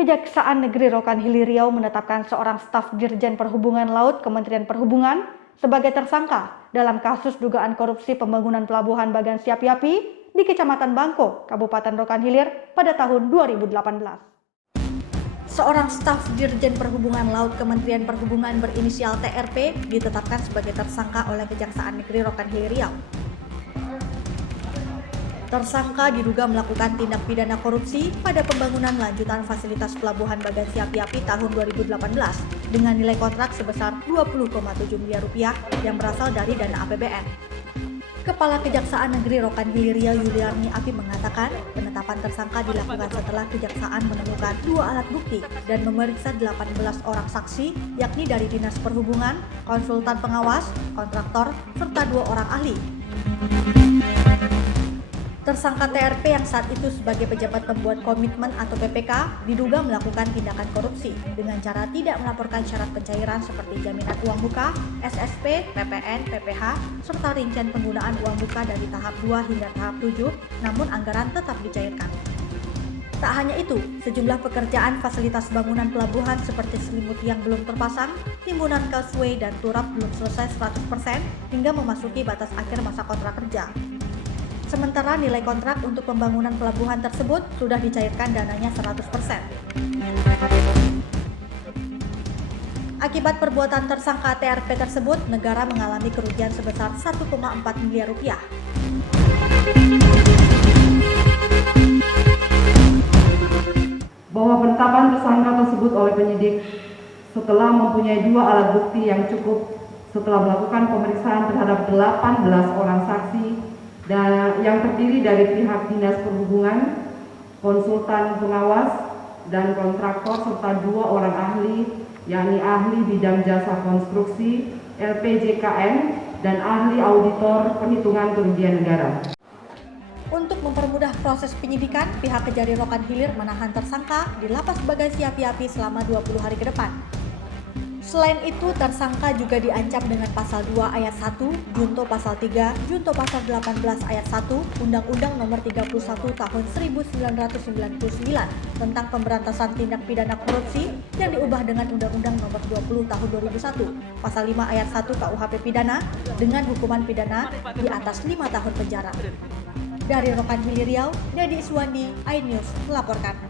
Kejaksaan Negeri Rokan Hilir Riau menetapkan seorang staf Dirjen Perhubungan Laut Kementerian Perhubungan sebagai tersangka dalam kasus dugaan korupsi pembangunan pelabuhan Bagan Siapi-Api di Kecamatan Bangko, Kabupaten Rokan Hilir pada tahun 2018. Seorang staf Dirjen Perhubungan Laut Kementerian Perhubungan berinisial TRP ditetapkan sebagai tersangka oleh Kejaksaan Negeri Rokan Hilir Riau. Tersangka diduga melakukan tindak pidana korupsi pada pembangunan lanjutan fasilitas pelabuhan Bagan Siapi-Api tahun 2018 dengan nilai kontrak sebesar 20,7 miliar rupiah yang berasal dari dana APBN. Kepala Kejaksaan Negeri Rokan Hilir Riau Yuliarni Api mengatakan penetapan tersangka dilakukan setelah Kejaksaan menemukan 2 alat bukti dan memeriksa 18 orang saksi yakni dari Dinas Perhubungan, konsultan pengawas, kontraktor, serta 2 orang ahli. Tersangka TRP yang saat itu sebagai pejabat pembuat komitmen atau PPK diduga melakukan tindakan korupsi dengan cara tidak melaporkan syarat pencairan seperti jaminan uang muka, SSP, PPN, PPH, serta rincian penggunaan uang muka dari tahap 2 hingga tahap 7, namun anggaran tetap dicairkan. Tak hanya itu, sejumlah pekerjaan fasilitas bangunan pelabuhan seperti selimut yang belum terpasang, timbunan causeway dan turap belum selesai 100% hingga memasuki batas akhir masa kontrak kerja. Sementara nilai kontrak untuk pembangunan pelabuhan tersebut sudah dicairkan dananya 100%. Akibat perbuatan tersangka TRP tersebut, negara mengalami kerugian sebesar 1,4 miliar rupiah. Bahwa penetapan tersangka tersebut oleh penyidik setelah mempunyai 2 alat bukti yang cukup setelah melakukan pemeriksaan terhadap 18 orang saksi dan yang terdiri dari pihak Dinas Perhubungan, konsultan pengawas, dan kontraktor serta 2 orang ahli, yakni ahli bidang jasa konstruksi, LPJKN, dan ahli auditor perhitungan kerugian negara. Untuk mempermudah proses penyidikan, pihak Kejari Rokan Hilir menahan tersangka di Lapas Bagan Siapi-Api selama 20 hari ke depan. Selain itu, tersangka juga diancam dengan pasal 2 ayat 1, junto pasal 3, junto pasal 18 ayat 1, Undang-Undang Nomor 31 Tahun 1999 tentang pemberantasan tindak pidana korupsi yang diubah dengan Undang-Undang Nomor 20 Tahun 2001, pasal 5 ayat 1 KUHP pidana dengan hukuman pidana di atas 5 tahun penjara. Dari Rokan Hilir Riau, Dedi Iswandi, iNews melaporkan.